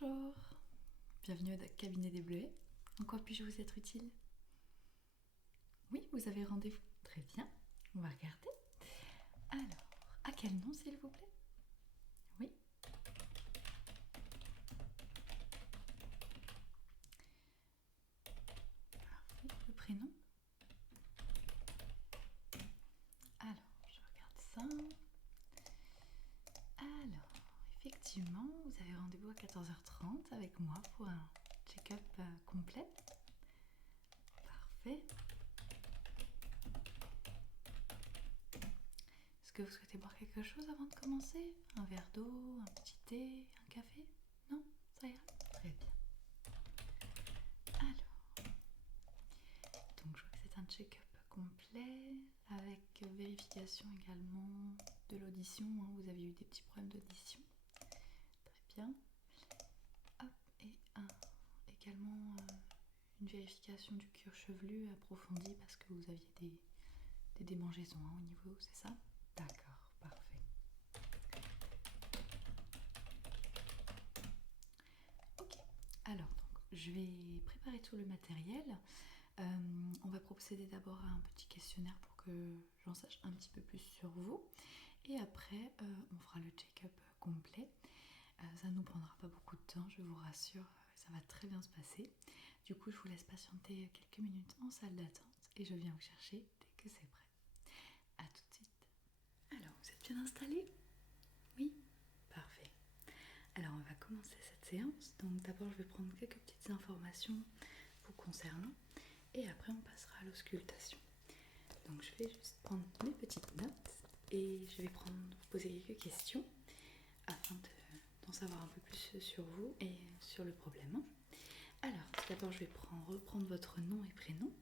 Bonjour, bienvenue au cabinet des Bleuets. En quoi puis-je vous être utile? Oui, vous avez rendez-vous? Très bien, on va regarder. Alors, à quel nom s'il vous plaît? Oui. Parfait, le prénom? Alors, je regarde ça. Alors, effectivement, vous avez rendez-vous à 14h30 avec moi pour un check-up complet. Parfait. Est-ce que vous souhaitez boire quelque chose avant de commencer? Un verre d'eau, un petit thé, un café? Non? Ça ira? Très bien. Alors, donc je vois que c'est un check-up complet avec vérification également de l'audition. Vous avez eu des petits problèmes d'audition. Très bien. Hop, et également une vérification du cuir chevelu approfondie parce que vous aviez des démangeaisons au niveau, c'est ça? D'accord, parfait. Ok, alors donc je vais préparer tout le matériel. On va procéder d'abord à un petit questionnaire pour que j'en sache un petit peu plus sur vous. Et après, on fera le check-up complet. Ça ne nous prendra pas beaucoup de temps, je vous rassure, ça va très bien se passer. Du coup, je vous laisse patienter quelques minutes en salle d'attente et je viens vous chercher dès que c'est prêt. A tout de suite. Alors, vous êtes bien installé? Oui? Parfait. Alors, on va commencer cette séance. Donc, d'abord, je vais prendre quelques petites informations vous concernant et après, on passera à l'auscultation. Donc, je vais juste prendre mes petites notes et je vais vous poser quelques questions afin d'en savoir un peu plus sur vous et sur le problème. Alors, tout d'abord, je vais reprendre votre nom et prénom.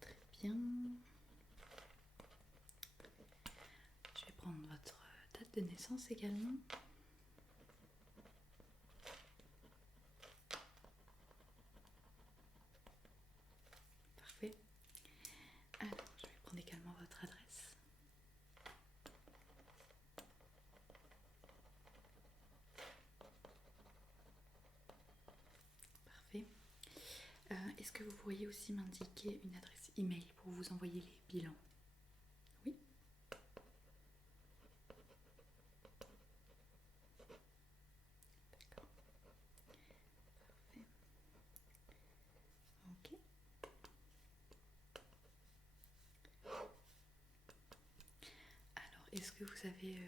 Très bien. Je vais prendre votre date de naissance également. Parfait. Alors, je vais prendre également votre adresse. Parfait. Est-ce que vous pourriez aussi m'indiquer une adresse email pour vous envoyer les bilans? Oui. D'accord. Parfait. Ok. Alors, est-ce que vous avez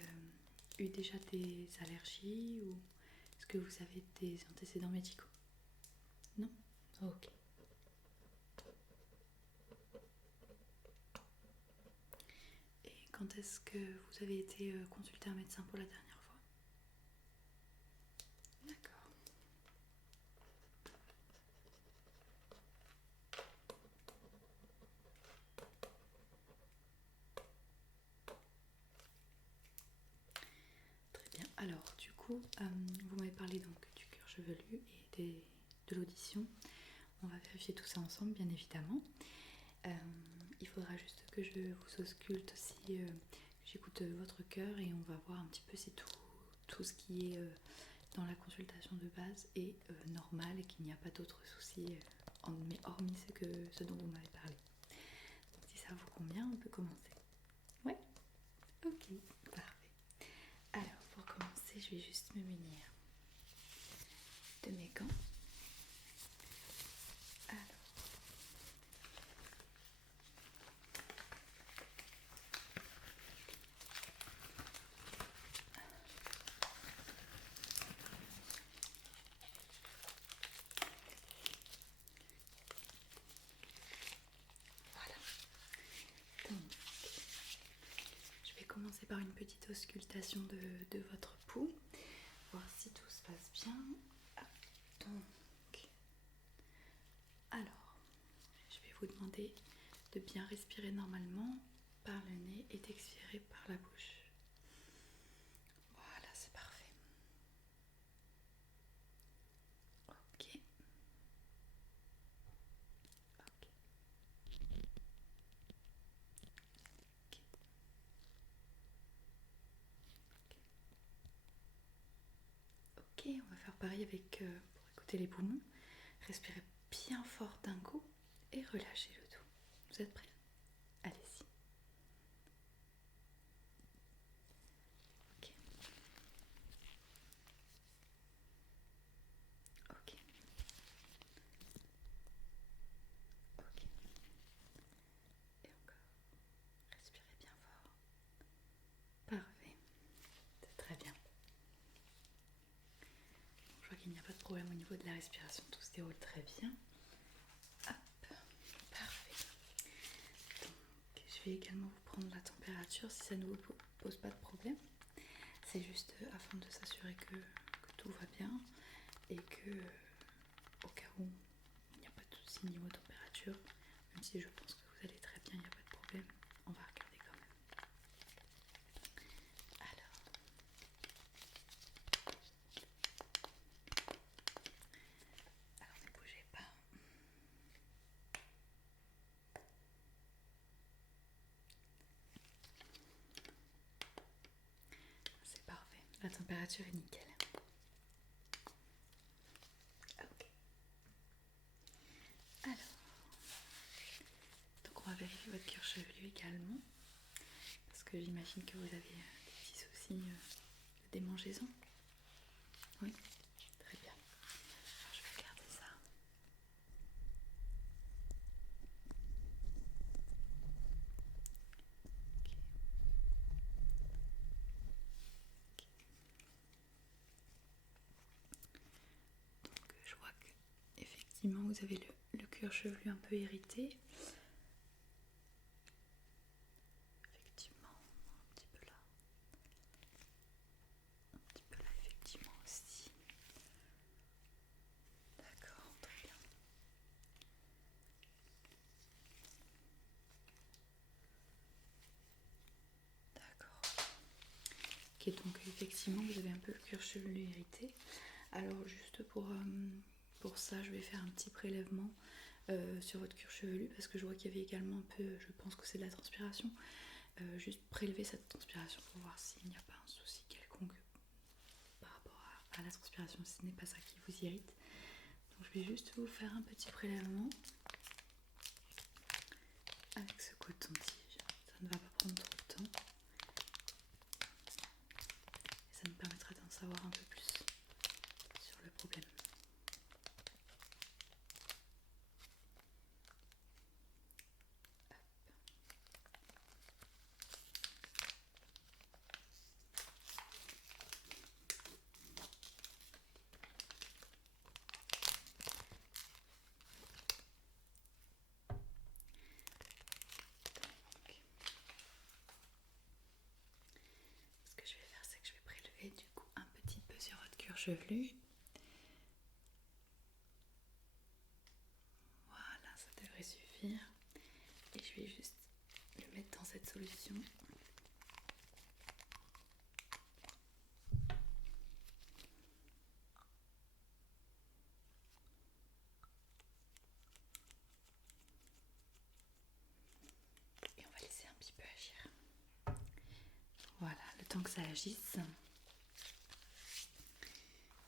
eu déjà des allergies ou est-ce que vous avez des antécédents médicaux? Non? Ok. Et quand est-ce que vous avez été consulter un médecin pour la dernière fois? D'accord. Très bien. Alors, du coup, vous m'avez parlé donc du cuir chevelu et de l'audition. On va vérifier tout ça ensemble, bien évidemment. Il faudra juste que je vous ausculte aussi, j'écoute votre cœur et on va voir un petit peu si tout ce qui est dans la consultation de base est normal et qu'il n'y a pas d'autres soucis, mais hormis ce dont vous m'avez parlé. Donc, si ça vous convient, on peut commencer. Ouais? Ok, parfait. Alors, pour commencer, je vais juste me munir de mes gants. Alors, voilà. Donc, je vais commencer par une petite auscultation de votre pouls, voir si tout se passe bien. Donc, alors, je vais vous demander de bien respirer normalement par le nez et d'expirer par la bouche. Voilà, c'est parfait. Ok. Ok. faire pareil avec pour écouter les poumons. Respirez bien fort d'un coup et relâchez le tout. Vous êtes prêts? Allez-y. Ok. Ok. Ok. Et encore. Respirez bien fort. Parfait. C'est très bien. Je vois qu'il n'y a pas de problème au niveau de la respiration. Tout se déroule très bien. Hop. Parfait. Donc, je vais également vous prendre la température si ça ne vous pose pas de problème. C'est juste afin de s'assurer que tout va bien et que, au cas où il n'y a pas de souci niveau température, même si je pense que vous allez très bien, il n'y a pas de problème, on va regarder quand même. Alors ne bougez pas. C'est parfait, la température est nickel. Ok. Alors, donc on va vérifier votre cuir chevelu également, parce que j'imagine que vous avez des petits soucis de démangeaison. Oui, très bien. Alors, je vais regarder ça. Donc je vois que effectivement vous avez le cuir chevelu un peu irrité. Effectivement, un petit peu là. Un petit peu là, effectivement aussi. D'accord, très bien. D'accord. Ok, donc effectivement vous avez un peu le cuir chevelu irrité. Alors juste pour ça, je vais faire un petit prélèvement sur votre cuir chevelu parce que je vois qu'il y avait également un peu, je pense que c'est de la transpiration. Juste prélever cette transpiration pour voir s'il n'y a pas un souci quelconque par rapport à la transpiration, si ce n'est pas ça qui vous irrite. Donc je vais juste vous faire un petit prélèvement avec ce coton-tige. Ça ne va pas prendre trop de temps. Et ça me permettra d'en savoir un peu plus sur le problème. Ce que je vais faire, c'est que je vais prélever du coup un petit peu sur votre cuir chevelu. Voilà, ça devrait suffire. Et je vais juste le mettre dans cette solution. Et on va laisser un petit peu agir. Voilà, le temps que ça agisse.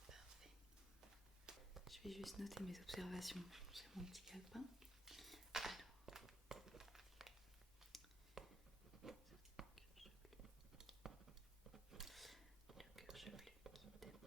Parfait. Je vais juste noter mes observations sur mon petit calepin. Le cuir chevelu qui démange.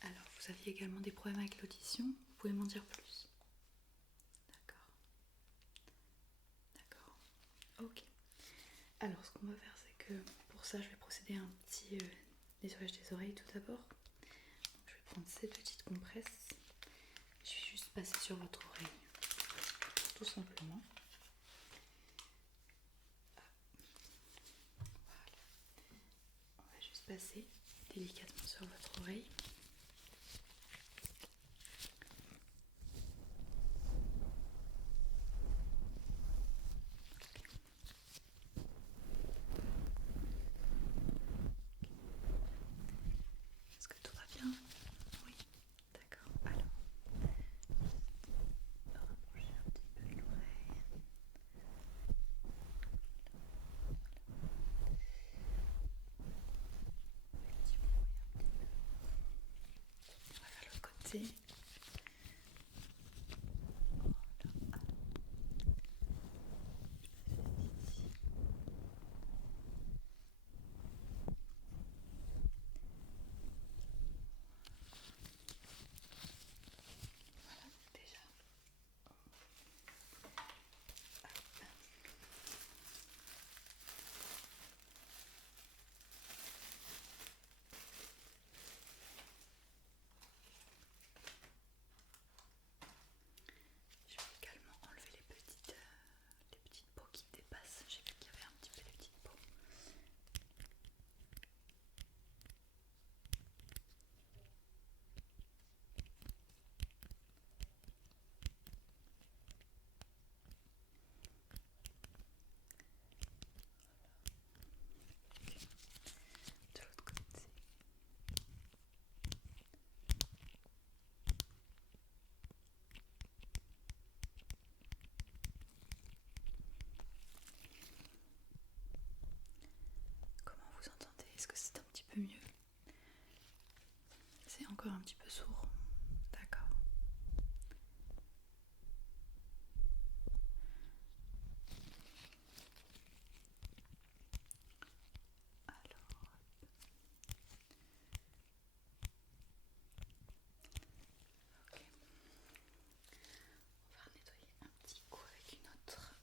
Alors, vous aviez également des problèmes avec l'audition. Vous pouvez m'en dire plus? D'accord. D'accord. Ok. Alors, ce qu'on va faire, c'est que pour pour ça, je vais procéder à un petit nettoyage des oreilles tout d'abord. Je vais prendre cette petite compresse. Je vais juste passer sur votre oreille, tout simplement. Voilà. On va juste passer délicatement sur votre oreille. Est-ce que tout va bien? Oui, d'accord. Alors, rapprocher un petit peu l'oreille. Effectivement, il y a un petit peu. On va faire l'autre côté. Déjà. Je vais également enlever les petites peaux qui dépassent. J'ai vu qu'il y avait un petit peu les petites peaux. De l'autre côté. Comment vous entendez? Est-ce que c'est un petit peu mieux? C'est encore un petit peu sourd. D'accord. Alors, ok. On va nettoyer un petit coup avec une autre.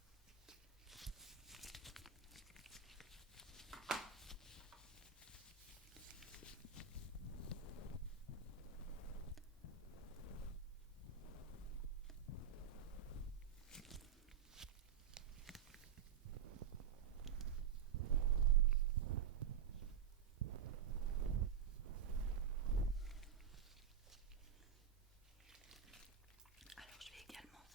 Alors je vais également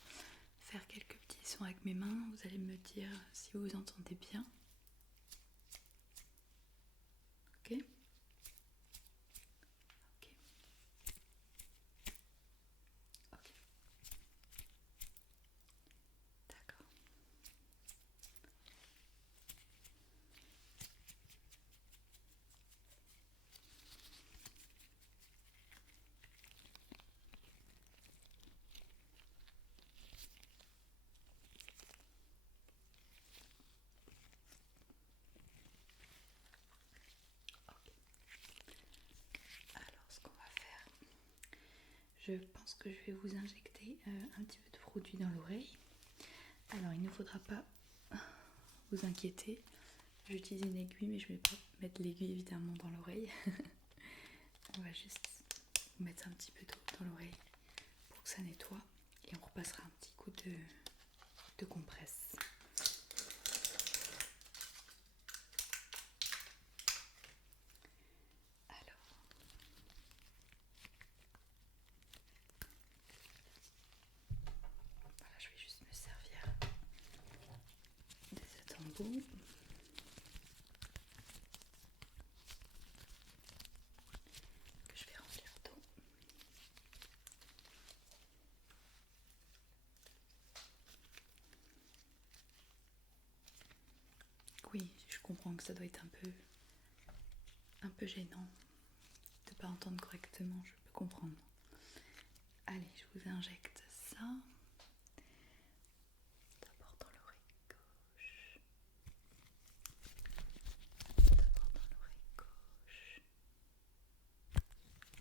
faire quelques petits sons avec mes mains. Vous allez me dire si vous entendez bien. Ok. Ok. Ok. D'accord. Ok. Alors ce qu'on va faire, je pense que je vais vous injecter un petit peu de produit dans l'oreille. Alors il ne faudra pas vous inquiéter. J'utilise une aiguille, mais je ne vais pas mettre l'aiguille évidemment dans l'oreille. On va juste mettre un petit peu d'eau dans l'oreille pour que ça nettoie et on repassera un petit coup de compresse. Alors, voilà, je vais juste me servir de cet embout. Que je vais remplir d'eau. Oui, je comprends que ça doit être un peu gênant de ne pas entendre correctement, je peux comprendre. Allez, je vous injecte ça. D'abord dans l'oreille gauche. D'abord dans l'oreille gauche.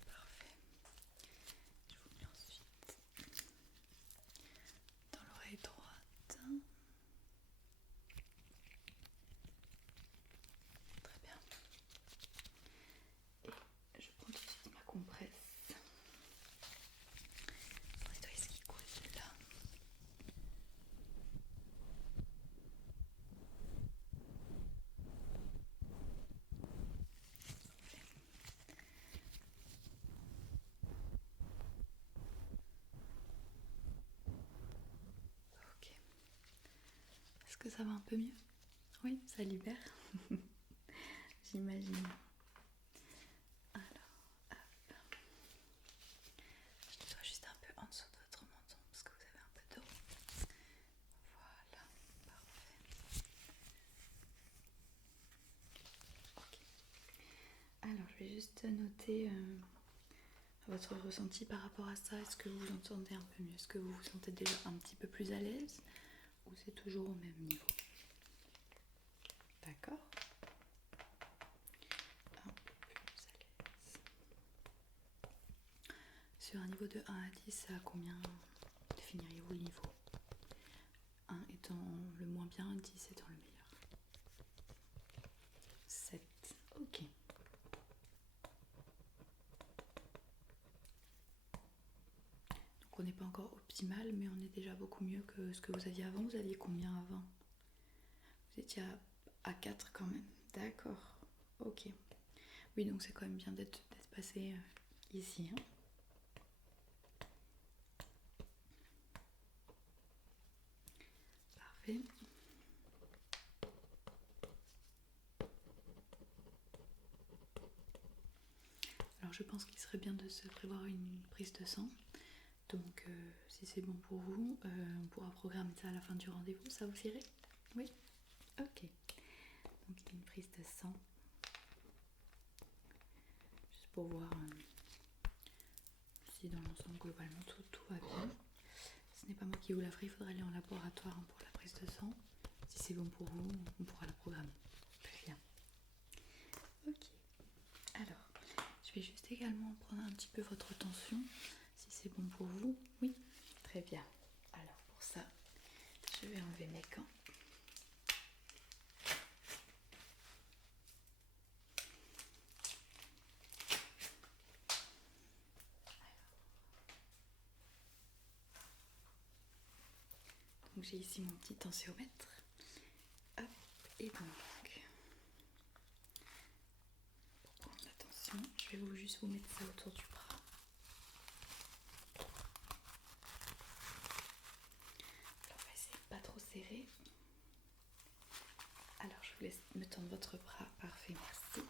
Parfait. Je vous mets ensuite dans l'oreille droite. Très bien. que ça va un peu mieux? Oui, ça libère. J'imagine. Alors, hop. Je nettoie juste un peu en dessous de votre menton parce que vous avez un peu d'eau. Voilà, parfait. Ok. Alors, je vais juste noter votre ressenti par rapport à ça. Est-ce que vous vous entendez un peu mieux? Est-ce que vous vous sentez déjà un petit peu plus à l'aise? Ou c'est toujours au même niveau? D'accord. Un peu plus à l'aise. Sur un niveau de 1 à 10, à combien définiriez-vous le niveau? 1 étant le moins bien, 10 étant le meilleur. 7. Ok. Donc on n'est pas encore optimal, mais on est déjà beaucoup mieux que ce que vous aviez avant. Vous aviez combien avant? Vous étiez à 4 quand même. D'accord. Ok. Oui, donc c'est quand même bien d'être passé ici. Hein. Parfait. Alors je pense qu'il serait bien de se prévoir une prise de sang. Donc si c'est bon pour vous, on pourra programmer ça à la fin du rendez-vous. Ça vous irait? Oui. Ok. Donc une prise de sang. Juste pour voir si dans l'ensemble globalement tout va bien. Ce n'est pas moi qui vous la ferai, il faudra aller en laboratoire pour la prise de sang. Si c'est bon pour vous, on pourra la programmer. Très bien. Ok. Alors, je vais juste également prendre un petit peu votre tension, si c'est bon pour vous. Oui. Très bien. Alors pour ça, je vais enlever mes gants. Donc j'ai ici mon petit tensiomètre. Hop, et donc, pour prendre la tension, je vais juste vous mettre ça autour du bras. Alors on va essayer de pas trop serrer. Alors je vous laisse me tendre votre bras. Parfait, merci.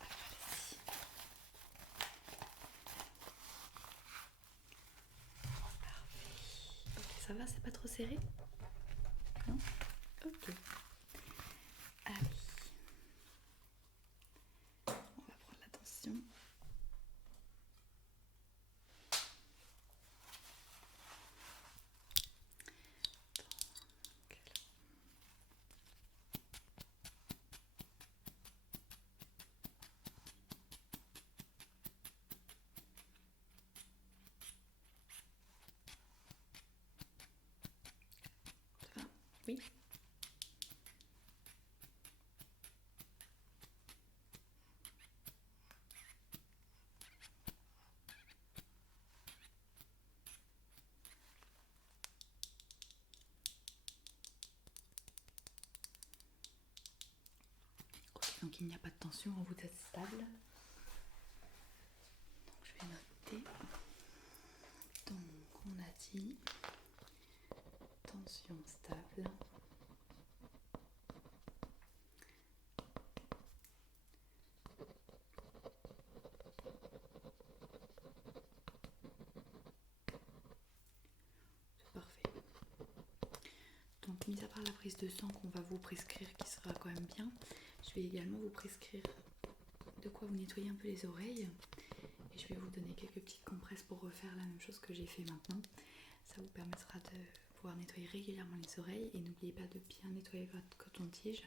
Alors allez-y. Parfait. Ok, ça va, c'est pas trop serré? Non? Ok. Allez. On va prendre la tension. Ça va? Oui. Ok, donc il n'y a pas de tension, vous êtes stable. Donc je vais noter. Donc on a dit tension stable. C'est parfait. Donc mis à part la prise de sang qu'on va vous prescrire qui sera quand même bien, je vais également vous prescrire de quoi vous nettoyer un peu les oreilles. Et je vais vous donner quelques petites compresses pour refaire la même chose que j'ai fait maintenant. Ça vous permettra de pouvoir nettoyer régulièrement les oreilles. Et n'oubliez pas de bien nettoyer votre coton-tige.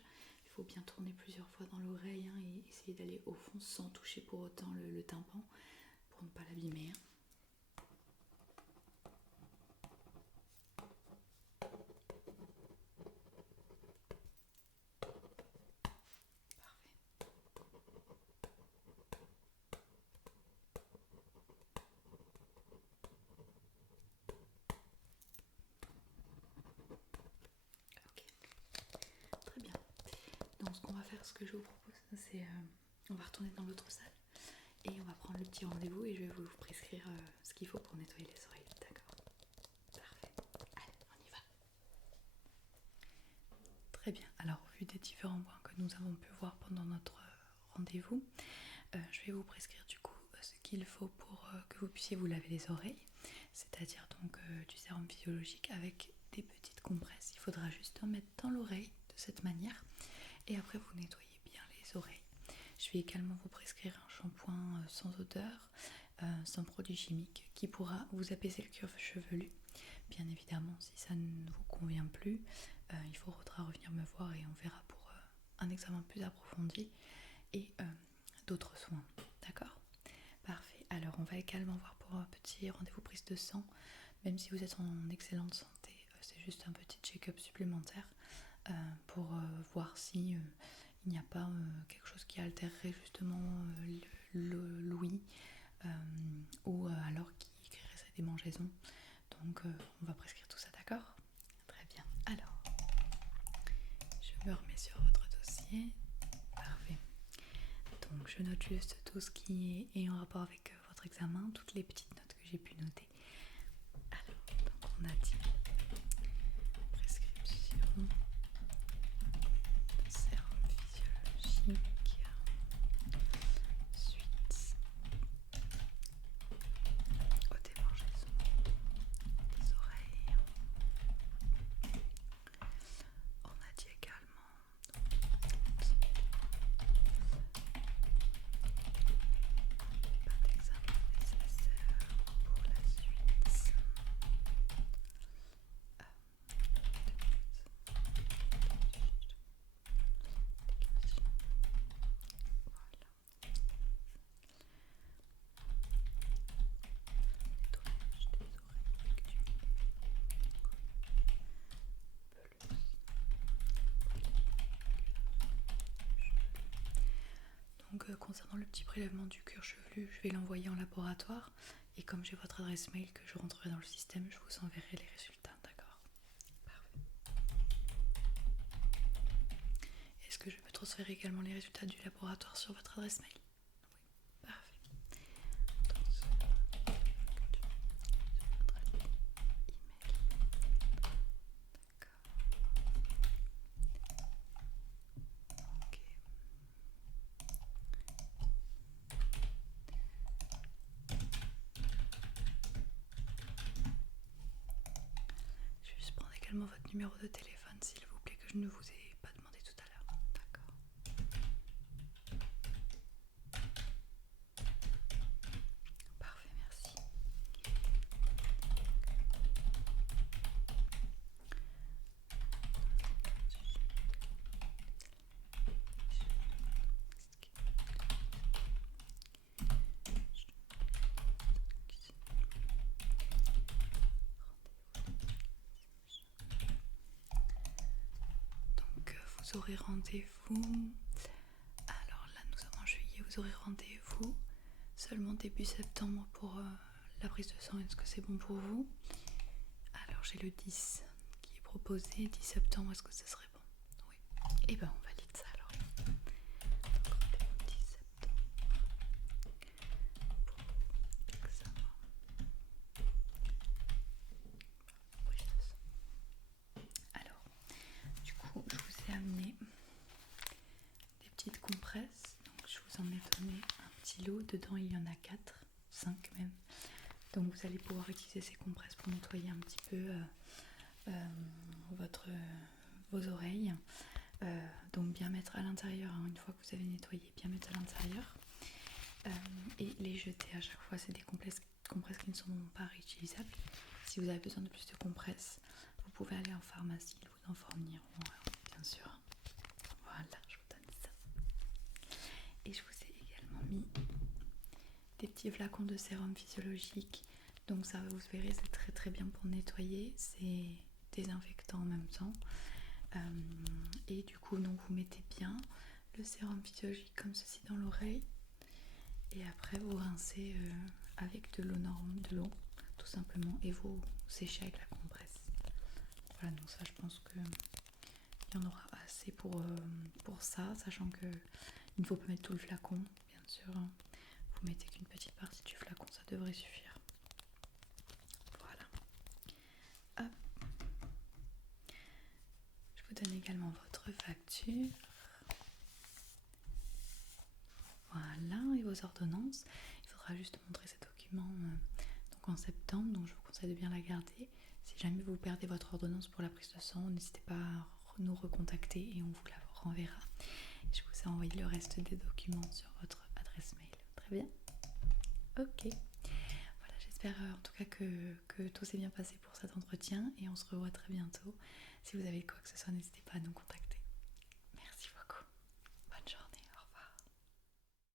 Il faut bien tourner plusieurs fois dans l'oreille et essayer d'aller au fond sans toucher pour autant le tympan pour ne pas l'abîmer. Ok, très bien. Donc ce qu'on va faire, ce que je vous propose, c'est on va retourner dans l'autre salle et on va prendre le petit rendez-vous et je vais vous prescrire ce qu'il faut pour nettoyer les oreilles, d'accord? Très bien. Alors, au vu des différents points que nous avons pu voir pendant notre rendez-vous, je vais vous prescrire du coup ce qu'il faut pour que vous puissiez vous laver les oreilles, c'est-à-dire donc du sérum physiologique avec des petites compresses. Il faudra juste en mettre dans l'oreille de cette manière et après vous nettoyez bien les oreilles. Je vais également vous prescrire un shampoing sans odeur, sans produits chimiques, qui pourra vous apaiser le cuir chevelu. Bien évidemment, si ça ne vous convient plus, il faudra revenir me voir et on verra pour un examen plus approfondi et d'autres soins. D'accord ? Parfait. Alors, on va également voir pour un petit rendez-vous prise de sang. Même si vous êtes en excellente santé, c'est juste un petit check-up supplémentaire pour voir si il n'y a pas quelque chose qui altérerait justement l'ouïe ou alors qui créerait des démangeaisons. Donc on va prescrire tout ça, d'accord ? Très bien. Alors, je me remets sur votre dossier. Parfait. Donc je note juste tout ce qui est en rapport avec votre examen, toutes les petites notes que j'ai pu noter. Alors, donc on a dit prescription de sérum physiologique suite aux démangeaisons des oreilles. On a dit également pas d'examen nécessaire pour la suite. Donc concernant le petit prélèvement du cuir chevelu, je vais l'envoyer en laboratoire et comme j'ai votre adresse mail que je rentrerai dans le système, je vous enverrai les résultats, d'accord ? Parfait. Est-ce que je peux transférer également les résultats du laboratoire sur votre adresse mail ? Oui, parfait. Je vais juste prendre également votre numéro de téléphone, s'il vous plaît, que je ne vous ai pas demandé tout à l'heure. D'accord. Parfait, merci. Donc vous aurez rendez-vous. Alors là nous sommes en juillet, vous aurez rendez-vous seulement début septembre pour la prise de sang. Est-ce que c'est bon pour vous ? Alors j'ai le 10 qui est proposé, 10 septembre, est-ce que ce serait bon ? Oui. Et ben on valide ça alors. Donc rendez-vous 10 septembre pour l'examen. Prise de sang. Alors, du coup je vous ai amené des petites compresses. Donc je vous en ai donné un petit lot. Dedans il y en a 4, 5 même. Donc vous allez pouvoir utiliser ces compresses pour nettoyer un petit peu vos oreilles. Donc bien mettre à l'intérieur, hein, une fois que vous avez nettoyé, bien mettre à l'intérieur. Et les jeter à chaque fois. C'est des compresses qui ne sont pas réutilisables. Si vous avez besoin de plus de compresses, vous pouvez aller en pharmacie, ils vous en fourniront, bien sûr. Voilà, je vous donne ça. Et je vous ai également mis des petits flacons de sérum physiologique. Donc ça, vous verrez, c'est très très bien pour nettoyer. C'est désinfectant en même temps. Et du coup, donc vous mettez bien le sérum physiologique comme ceci dans l'oreille. Et après, vous rincez avec de l'eau tout simplement. Et vous séchez avec la compresse. Voilà, donc ça, je pense que il y en aura assez pour ça, sachant que il ne faut pas mettre tout le flacon, bien sûr. Vous mettez qu'une petite partie du flacon, ça devrait suffire. Voilà. Hop. Je vous vous donne également votre facture. Voilà, et vos ordonnances. Il faudra juste montrer ces documents donc en septembre, donc je vous conseille de bien la garder. Si jamais vous perdez votre ordonnance pour la prise de sang, n'hésitez pas à nous recontacter et on vous la renverra. Je vous ai envoyé le reste des documents sur votre adresse mail. Très bien. Ok. Voilà, j'espère en tout cas que tout s'est bien passé pour cet entretien et on se revoit très bientôt. Si vous avez quoi que ce soit, n'hésitez pas à nous contacter.